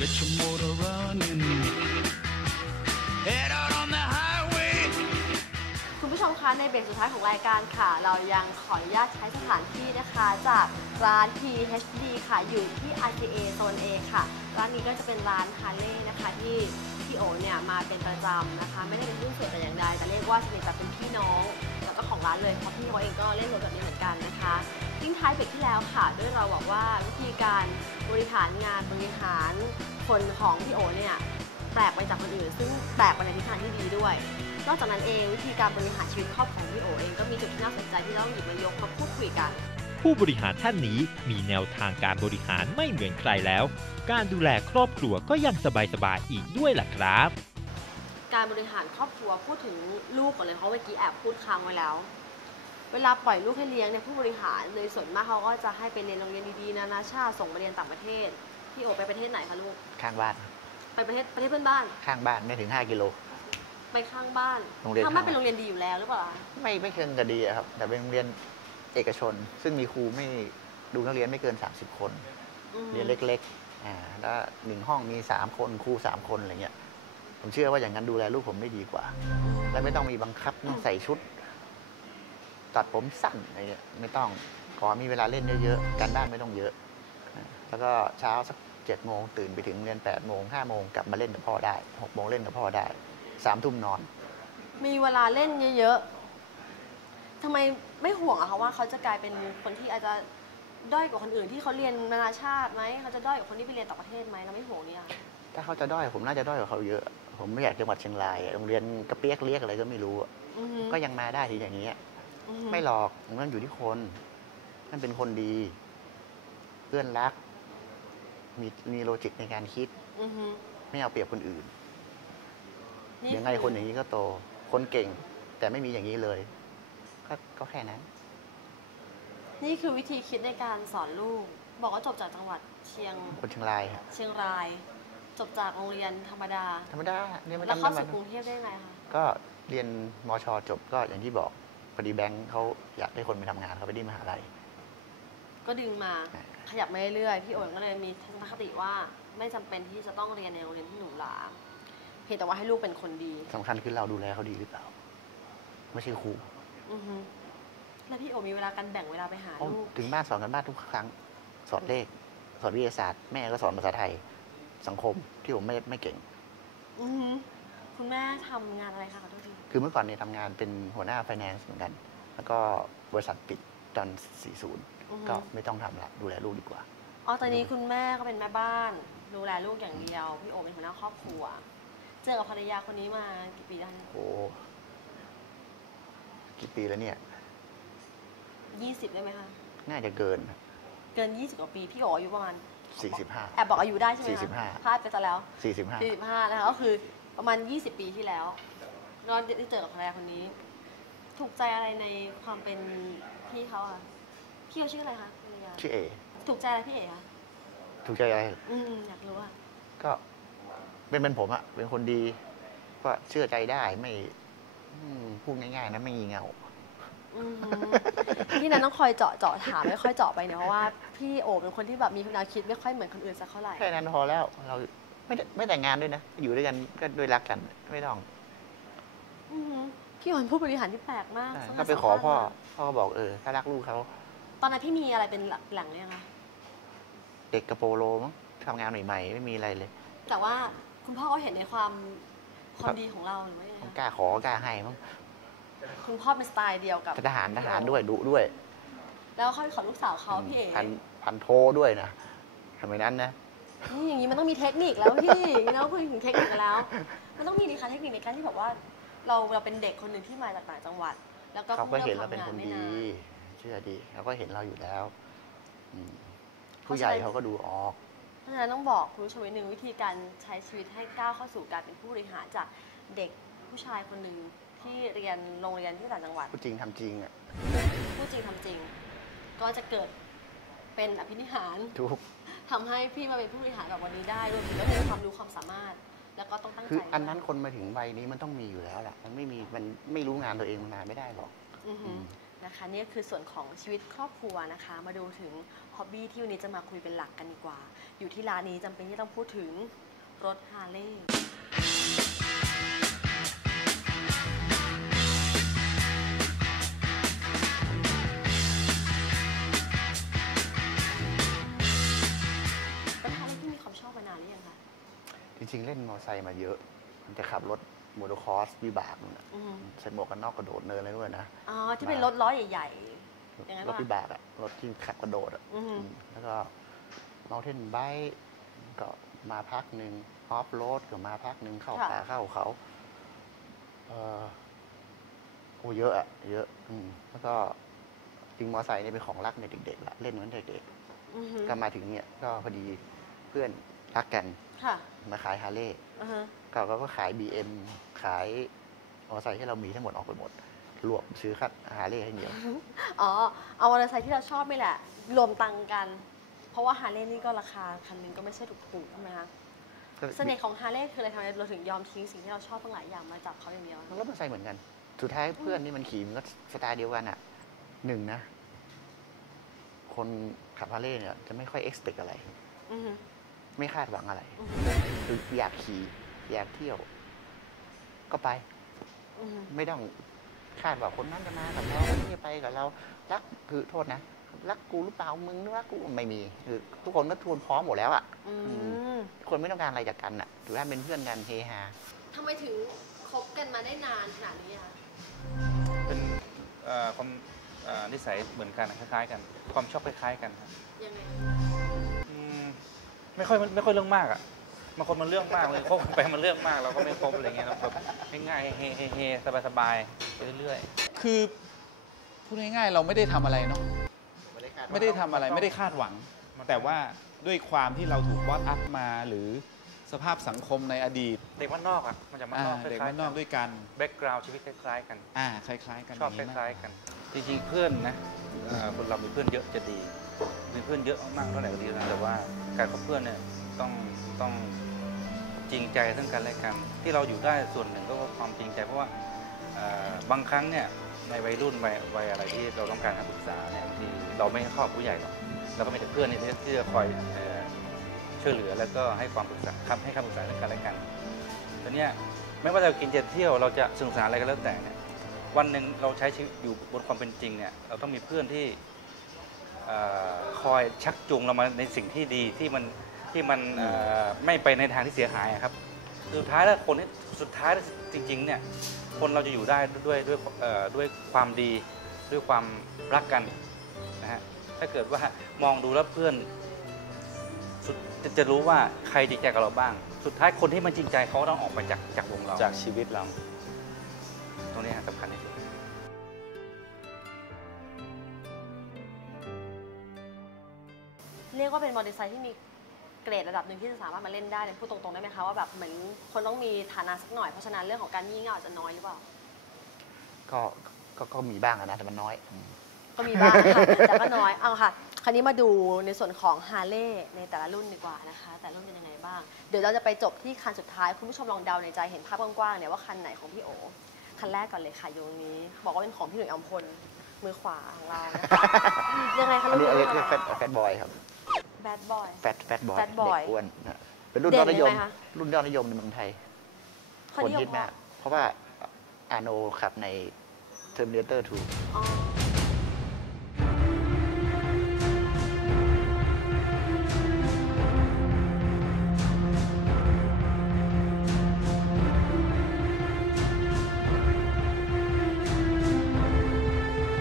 Get your motor running. Head out on the highway. คุณผู้ชมคะในเบรกสุดท้ายของรายการค่ะ เรายังขออนุญาตใช้สถานที่นะคะจากร้าน PHD ค่ะอยู่ที่ RTA โซน A ค่ะ ร้านนี้ก็จะเป็นร้านฮาร์เลย์นะคะที่พี่โอเนี่ยมาเป็นประจำนะคะ ไม่ได้เป็นผู้นส่วนแต่อย่างใดแต่เรียกว่าสนิทแบบเป็นพี่น้อง แล้วก็ของร้านเลยเพราะพี่เขาเองก็เล่นรถแบบนี้เหมือนกันนะคะทิ้งท้ายเบรกที่แล้วค่ะ ด้วยเราบอกว่าวิธีการบริหารงานบริหารคนของพี่โอเนี่ยแปลกไปจากคนอื่น ซึ่งแปลกไปในทิศทางที่ดีด้วย นอกจากนั้นเองวิธีการบริหารชีวิตครอบครัวของพี่โอเองก็มีจุดที่น่าสนใจที่เราหยิบมายกมาพูดคุยกัน ผู้บริหารท่านนี้มีแนวทางการบริหารไม่เหมือนใครแล้ว การดูแลครอบครัวก็ยังสบายๆอีกด้วยล่ะครับ การบริหารครอบครัวพูดถึงลูกก่อนเลยเพราะเมื่อกี้แอบพูดค้างไว้แล้ว เวลาปล่อยลูกให้เลี้ยงเนี่ยผู้บริหารเลยส่วนมากเขาก็จะให้ไปเรียนโรงเรียนดีๆนานาชาติส่งไปเรียนต่างประเทศพี่โอไปประเทศไหนคะลูกข้างบ้าน ไปประเทศประเทศเพื่อนบ้าน ข้างบ้านไม่ถึง 5 กิโล ไปข้างบ้านโรงเรียนข้างบ้านข้างเป็นโรงเรียนดีอยู่แล้วหรือเปล่าไม่ไม่เชิงกระดีอะครับ แต่เป็นโรงเรียนเอกชน ซึ่งมีครูไม่ดูนักเรียนไม่เกิน 30 คนอืมเรียนเล็กๆอ่าแล้วหนึ่งห้องมี 3 คนครู3คนอะไรเงี้ย ผมเชื่อว่าอย่างนั้นดูแลลูกผมได้ดีกว่า และไม่ต้องมีบังคับต้องใส่ชุด ตัดผมสั้นอะไรเงี้ยไม่ต้องขอมีเวลาเล่นเยอะๆการบ้านไม่ต้องเยอะอ่าแล้วก็เช้าสักเจ็ดโมงตื่นไปถึงโรงเรียนแปดโมงห้าโมงกลับมาเล่นกับพ่อได้หกโมงเล่นกับพ่อได้สามทุ่มนอน มีเวลาเล่นเยอะๆทำไมไม่ห่วงอะคะว่าเขาจะกลายเป็นคนที่อาจจะด้อยกว่าคนอื่นที่เขาเรียนนานาชาติไหมเขาจะด้อยกว่าคนที่ไปเรียนต่างประเทศไหมเราไม่ห่วงเนี่ย ถ้าเขาจะด้อยผมน่าจะด้อยกว่าเขาเยอะ ผมไม่อยากจังหวัดเชียงรายอะโรงเรียนกระเปียกเรียกอะไรก็ไม่รู้อะอือฮึก็ยังมาได้ทีอย่างนี้ย อือฮึไม่หรอกมันอยู่ที่คนมันเป็นคนดี เพื่อนรัก มีมีโลจิกในการคิด อือฮึไม่เอาเปรียบคนอื่น นี่ยังไงคนอย่างนี้ก็โต คนเก่ง แต่ไม่มีอย่างนี้เลย ก็ก็แค่นั้น นี่คือวิธีคิดในการสอนลูก บอกว่าจบจากจังหวัดเชียงคนเชียงรายครับเชียงราย จบจากโรงเรียนธรรมดา ธรรมดาเรียนไม่แล้วทำเข้าธรรมสู่กรุดางเทพได้ไงคะก็เรียนมชจบก็อย่างที่บอกพอดีแบงค์เขาอยากได้คนไปทำงานเขาไปที่มหาลัย ก็ดึงมาอ่าขยับมาเรื่อยๆพี่โอ๋ก็เลยมีทัศนคติว่าไม่จำเป็นที่จะต้องเรียนในโรงเรียนที่หรูหราเพียงแต่ว่าให้ลูกเป็นคนดีสำคัญคือเราดูแลเขาดีหรือเปล่า ไม่ใช่ครูอือฮึแล้วพี่โอมีเวลาการแบ่งเวลาไปหาเขาลูกถึงบ้านสอนกันบ้านทุกครั้ง สอนเลข สอนวิทยาศาสตร์แม่ก็สอนภาษาไทย สังคมที่ผมไม่ไม่เก่ง อือฮึคุณแม่ทำงานอะไรคะขอโทษทีคือเมื่อก่อนเนี่ยทำงานเป็นหัวหน้าไฟแนนซ์เหมือนกัน แล้วก็บริษัทปิดตอน40อือฮึก็ไม่ต้องทำละดูแลลูกดีกว่า อ๋อตอนนี้คุณแม่ก็เป็นแม่บ้าน ดูแลลูกอย่างเดียว พี่โอเป็นหัวหน้าครอบครัว เจอกับภรรยาคนนี้มากี่ปีแล้วโอ้กี่ปีแล้วเนี่ย ยี่สิบได้ไหมคะ น่าจะเกิน เกินยี่สิบกว่าปี พี่โออายุประมาณ 45 แอบบอกอายุได้ใช่ไหมคะ45 พลาดไปซะแล้ว 45สี่สิบห้านะคะก็คือประมาณ 20 ปีที่แล้วก็ได้เจอกับภรรยาคนนี้ ถูกใจอะไรในความเป็นพี่เขาอะพี่เขาชื่ออะไรคะภรรยาชื่อเอ ถูกใจอะไรพี่เอ๋คะถูกใจอะไร อืมอยากรู้อะก็เป็นเป็นผมอะเป็นคนดี ก็เชื่อใจได้ไม่อืมพูดง่ายๆนะไม่งีเงา อืมพี่นันต้องคอยเจาะเจาะถามไม่ค่อยเจาะไปเนี่ยเพราะว่าพี่โอเป็นคนที่แบบมีแนวคิดไม่ค่อยเหมือนคนอื่นสักเท่าไหร่ แค่นั้นพอแล้วเราไม่ได้ไม่แต่งงานด้วยนะ อยู่ด้วยกันก็ด้วยรักกันไม่ต้องอือหือพี่โอเป็นผู้บริหารที่แปลกมากอ่าสง่าก็ไปขอพ่อสะาดมากพ่อก็บอกเออถ้ารักลูกเขาตอนนั้นพี่มีอะไรเป็นหลังเนี่ยงคะเด็กกระโปโลมั้งทำงานใหม่ๆไม่มีอะไรเลย แต่ว่าคุณพ่อเขาเห็นในความความดีของเราหรือไม่ต้องกล้าขอกล้าให้มั้ง คุณพ่อเป็นสไตล์เดียวกับทหารทหารด้วยดุด้วย แล้วเขาไปขอลูกสาวเขาพี่เอ๋พันพันโทด้วยนะทำไมนั้นนะนี่อย่างนี้มันต้องมีเทคนิคแล้วพี่แล้วคุยถึงเทคนิคกันแล้ว มันต้องมีดีคะเทคนิคในการที่แบบว่า เราเราเป็นเด็กคนหนึ่งที่มาจากต่างจังหวัด แล้วก็เขาก็เห็นเราเป็นทำงคนไม่ดีาเชื่อดีเขาก็เห็นเราอยู่แล้วอืมผู้ใหญ่เขาก็ดูออกเพราะฉะนั้นต้องบอกคุณผู้ชมนิดนึงวิธีการใช้ชีวิตให้ก้าวเข้าสู่การเป็นผู้บริหารจากเด็กผู้ชายคนหนึ่ง ที่เรียนโรงเรียนที่ต่างจังหวัดพูดจริงทำจริงอะพูดจริงทำจริง ก็จะเกิดเป็นอภินิหารทุกทำให้พี่มาเป็นผู้บริหารแบบวันนี้ได้รวมถึงต้องมีความรู้ความสามารถ แล้วก็ต้องตั้งใจคืออันนั้นมากคนมาถึงใบนี้มันต้องมีอยู่แล้วแหละมันไม่มีมันไม่รู้งานตัวเองมันนานไม่ได้หรอก อือฮึนะคะนี่คือส่วนของชีวิตครอบครัวนะคะ มาดูถึงฮ็อบบี้ที่วันนี้จะมาคุยเป็นหลักกันดีกว่า อยู่ที่ร้านนี้จำเป็นที่ต้องพูดถึงรถฮาร์เลย์ ริง ๆ เล่นมอเตอร์ไซค์มาเยอะ มันจะขับรถมอเตอร์คอร์สวิบากนู่นน่ะอืมใส่หมวกกันน็อกกระโดดเนินอะไรด้วยนะ อ๋อ ที่เป็นรถล้อใหญ่ อย่างนั้นรถปะ วิบากอะรถที่ขับกระโดดอะๆ อืมอืมแล้วก็เมาเทนไบค์ก็มาพักหนึ่งออฟโรดก็มาพักหนึ่งเข้าค่ะป่าเข้าเขาเออโอ้เยอะอะเยอะ อืมแล้วก็จริงมอไซค์เนี่ยเป็นของรักในเด็กๆละเล่นมาตั้งแต่เด็ก อือฮึก็มาถึงเนี่ยก็พอดีเพื่อน รักกันค่ะ มาขายฮาร์เลย์อือฮึก็ก็ขาย BM ขายมอไซค์ที่เรามีทั้งหมดออกไปหมด รวมซื้อคัดฮาร์เลย์ให้เดียวอ๋อ เอามอเตอร์ไซค์ที่เราชอบไม่แหละ รวมตังค์กัน เพราะว่าฮาร์เลย์นี่ก็ราคาคันหนึงก็ไม่ใช่ถูกๆใช่ไหมคะเสน่ห์ของฮาร์เลย์คืออะไรทำไมเราถึงยอมทิ้งสิ่งที่เราชอบตั้งหลายอย่างมาจับเขาอย่างเดียวมันรถมอเตอร์ไซค์เหมือนกัน สุดท้ายเพื่อนนี่มันขี่มันก็สไตล์เดียวกันอะหนึ่งนะ คนขับฮาร์เลย์เนี่ยจะไม่ค่อย expect อะไร อือฮึ ไม่คาดหวังอะไรอือฮึคืออยากขี่ อยากเที่ยว ก็ไปอือฮึไม่ต้องคาดว่าคนนั้นจะมากับเราคนนี้จะไปกับเรา รักคือโทษนะ รักกูหรือเปล่ามึงรักกูไม่มี คือ ทุกคนก็ทวนพร้อมหมดแล้วอะอืมคนไม่ต้องการอะไรจากกันอะถือว่าเป็นเพื่อนกันเฮฮาทำไมถึงคบกันมาได้นานขนาดนี้อะเป็นเอ่อความเอ่อนิสัยเหมือนกันคล้ายๆกัน ความชอบคล้ายๆกันครับยังไงอืม ไม่ค่อยไม่ค่อยเรื่องมากอะบางคนมันเรื่องมากเลยคบกันไปมันเรื่องมากเราก็ไม่คบอะไรเงี้ยเราแบบง่ายๆเฮเฮเฮสบายๆไปเรื่อยคือพูดง่ายๆเราไม่ได้ทำอะไรเนาะไม่ได้คาดหวังไม่ได้ทำอะไรไม่ได้คาดหวังๆแต่ว่าด้วยความที่เราถูกวอดอัพมาหรือสภาพสังคมในอดีตเด็กบ้านนอกอะมันจากบ้านอ่านอกคเด็กล้ายบ้านนอกด้วยกัน แบ็กกราวด์ชีวิตคล้ายๆกัน อ่าคล้าย ๆ กันชอบอคย่างนี้ล้ายๆกัน จริงๆเพื่อนนะเอ่อคนเรามีเพื่อนเยอะจะดี มีเพื่อนเยอะมากเท่าไหร่ก็ดีนะแต่ว่าการคบเพื่อนเนี่ยต้องต้องจริงใจซึ่งกันและกัน ที่เราอยู่ได้ส่วนหนึ่งก็เพราะความจริงใจเพราะว่าบางครั้งเนี่ยในวัยรุ่นวัยวัยอะไรที่เราต้องการคำปรึกษาเนี่ยบางทีเราไม่เข้ากับผู้ใหญ่หรอกเราก็มีแต่เพื่อนนี่ที่จะคอยช่วยเหลือแล้วก็ให้ความปรึกษาคำให้คำปรึกษาซึ่งกันและกันแต่เนี่ยไม่ว่าเรากินจะเที่ยวเราจะสนุกสนานอะไรก็แล้วแต่เนี่ยวันหนึ่งเราใช้ชีวิตอยู่บนความเป็นจริงเนี่ยเราต้องมีเพื่อนที่ คอยชักจูงเรามาในสิ่งที่ดีที่มันที่มันเอ่อไม่ไปในทางที่เสียหายอะครับสุดท้ายแล้วคนที่สุดท้ายแล้วจริงๆเนี่ยคนเราจะอยู่ได้ด้วยด้วยเอ่อด้วยความดีด้วยความรักกันนะฮะถ้าเกิดว่ามองดูแล้วเพื่อนสุดจะจะรู้ว่าใครจริงใจกับเราบ้าง สุดท้ายคนที่มันจริงใจเขาก็ต้องออกไปจากจากวงเราจากชีวิตเรา ตรงนี้สำคัญที่สุด ยกว่าเป็นมอเตอร์ไซค์ที่มีเกรดระดับหนึ่งที่จะสามารถมาเล่นได้เนี่ยพูดตรงๆได้ไหมคะว่าแบบเหมือนคนต้องมีฐานะสักหน่อยเพราะฉะนั้นเรื่องของการงี่เง่าอาจจะน้อยหรือเปล่าก็ก็ก็มีบ้างอะนะแต่มันน้อยอืมก็มีบ้างค่ะ แต่ก็น้อยเอาค่ะ คราวนี้มาดูในส่วนของฮาร์เลย์ในแต่ละรุ่นดีกว่านะคะ แต่ละรุ่นเป็นยังไงบ้าง เดี๋ยวเราจะไปจบที่คันสุดท้าย คุณผู้ชมลองเดาในใจเห็นภาพกว้างๆเนี่ยว่าคันไหนของพี่โอคันแรกก่อนเลยค่ะอยู่ตรงนี้ บอกว่าเป็นของพี่หนุ่ยอัมพลมือขวาของเรานะคะยังไงคะอันรุ่นี้นอันนี้นี้เรียกแฟตแฟตบอยครับ แบดบอย แฟตแฟตบอย Fat boy เด็กอ้วนนะเป็นรุ่นเด่ยอนดนิยมยังไงคะรุ่นยอดนิยมในเมืองไทย เขาคนนิยมฮิตเพมากราะเพราะว่าอาโนขับใน Terminator 2อ๋อ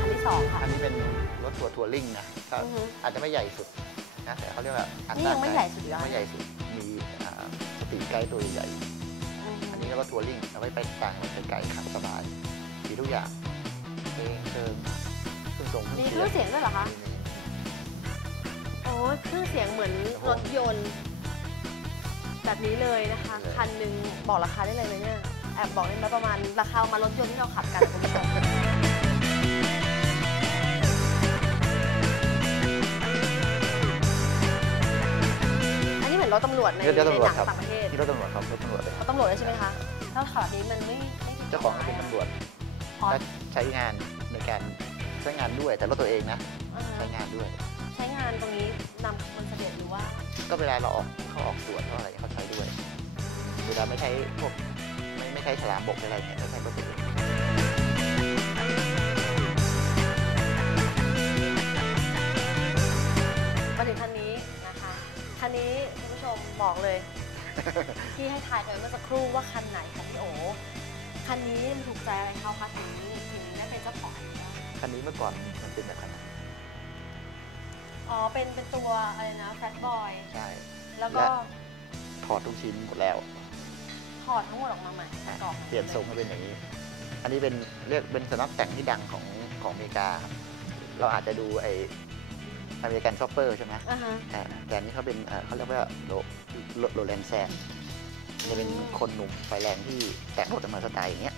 คันที่สองค่ะ อันนี้เป็นรถทัวร์ทัวริงนะก็อือฮึ อาจจะไม่ใหญ่สุด นะแต่เขาเรียกว่าอันี่ยังไม่ใหญ่สุดอยู่ยังนะไม่ใหญ่สุดมีอ่าสปีดไกด์ตัวใหญ่อันนี้ก็รถทัวริงเอาไว้ไปต่างจังหวัดไกลๆขับสบายมีทุกอย่างเพลงเชิงเครื่องทรงเครื่องมีเสีเคยรื่องงเสียงด้วยเหรอคะโอ้ยเครื่องเสียงเหมือนรถยนต์ แบบนี้เลยนะคะ คันหนึ่งบอกราคาได้เลยไหมเนี่ยแอบบอกได้ไหมประมาณราคาประมารถยนต์ที่เราขับกันคุณผู้ชม หมือนรถตำรวจในเดี๋ยวในตำรวหจนังครับต่างประเทศที่รถตำรวจครับรถตำรวจเลยรถตำรวจเลยใช่ไหมคะถ้าขับแบบนี้มันไม่ไม่ผิดเจ้าของก็เป็นตำรวจอ๋อและใช้งานในการใช้งานด้วย แต่รถตัวเองนะอ่าใช้งานด้วย ใช้งานตรงนี้นำมันเสด็จหรือว่า ก็เวลาเราออกเขาออกตรวจเขาอะไรเขาใช้ด้วย เวลาไม่ใช้พวกไม่ไม่ใช้ฉลามบกอะไรเนี่ยเขาใช้รถตัวเองมาถึงคันนี้นะคะ คันนี้คุณผู้ชม บอกเลย ที่ให้ทายกันเมื่อสักครู่ว่าคันไหนคะพี่โอคันนี้มันถูกใจอะไรเขาคะถึงถึงได้เป็นเจ้าของอันนี้ได้คันนี้เมื่อก่อนมันเป็นแบบนั้นนะอ๋อเป็นเป็นตัวอะไรนะแฟตบอยใช่แล้วก็และถอดทุกชิ้นหมดแล้วถอดทั้งหมดออกมาใหม่ประกอบเปลี่ยนทรงให้เป็นอย่างนี้ อันนี้เป็นเรียกเป็นสำนักแต่งที่ดังของของอเมริกาครับเราอาจจะดูไอ อเมริกันชอปเปอร์ใช่ไหมอ่าฮะ อ่าแต่อันนี้เขาเป็นเอ่อเขาเรียกว่าโลโลโรแลนแซนจะเป็นคนหนุ่มไฟแรงที่แต่งรถออกมาสไตล์อย่างเงี้ย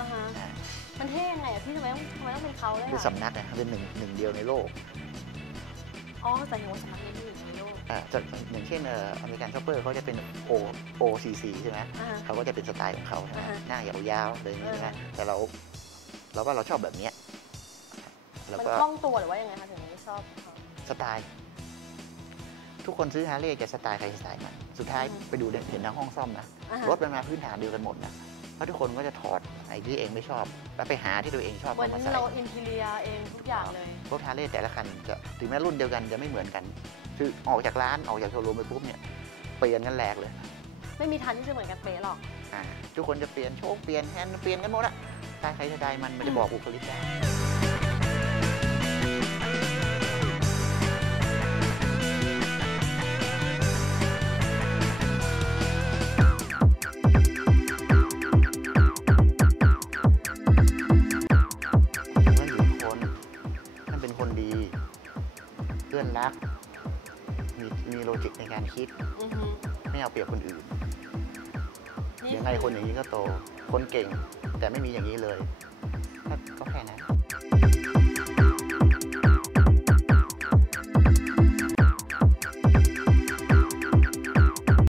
อ่าฮะอ่ามันเท่ยังไงอะพี่ทำไมต้องทำไมต้องเป็นเขาเลยคืออะสำนักนะเป็นหนึ่งหนึ่งเดียวในโลกอ๋อแต่เห็นว่าสำนักนี้มีอยู่ในโลกอ่าจะอย่างเช่นเอ่ออเมริกันชอปเปอร์เขาจะเป็นโอโอซีซีใช่ไหม อ่าฮะ เขาก็จะเป็นสไตล์ของเขาใช่ไหมอ่าฮะหน้ายาวๆเลยอย่างนี้ใช่ไหมเออแต่เราเราว่าเราชอบแบบเนี้ยแล้วมันก็คล่องตัวหรือว่ายังไงคะถึงไม่ชอบเขา สไตล์ ทุกคนซื้อฮาร์เลย์จะสไตล์ใครสไตล์มันสุดท้ายอืมไปดูเนี่ยเห็นในห้องซ่อมนะอ่าฮะ รถมันมาพื้นฐานเดียวกันหมดนะเพราะทุกคนก็จะถอดไอ้ที่เองไม่ชอบ แล้วไปหาที่ตัวเองชอบเหมือนเข้ามาใส่เราอินทีเรียเองทุกอย่างเลย รถฮาร์เลย์แต่ละคันจะถึงแม้รุ่นเดียวกันจะไม่เหมือนกัน คือออกจากร้านออกจากโชว์รูมไปปุ๊บเนี่ยเปลี่ยนกันแหลกเลยไม่มีทันที่จะเหมือนกันเป๊ะหรอก อ่าทุกคนจะเปลี่ยนโชคเปลี่ยนแฮนด์เปลี่ยนกันหมดอะสไตล์ใครสไตล์มันมันจะบอกบุคลิกได้ นรัก มีมีโลจิกในการคิด อือฮึไม่เอาเปรียบคนอื่น นี่ยังไงคนอย่างนี้ก็โต คนเก่ง แต่ไม่มีอย่างนี้เลยก็ก็แค่นั้น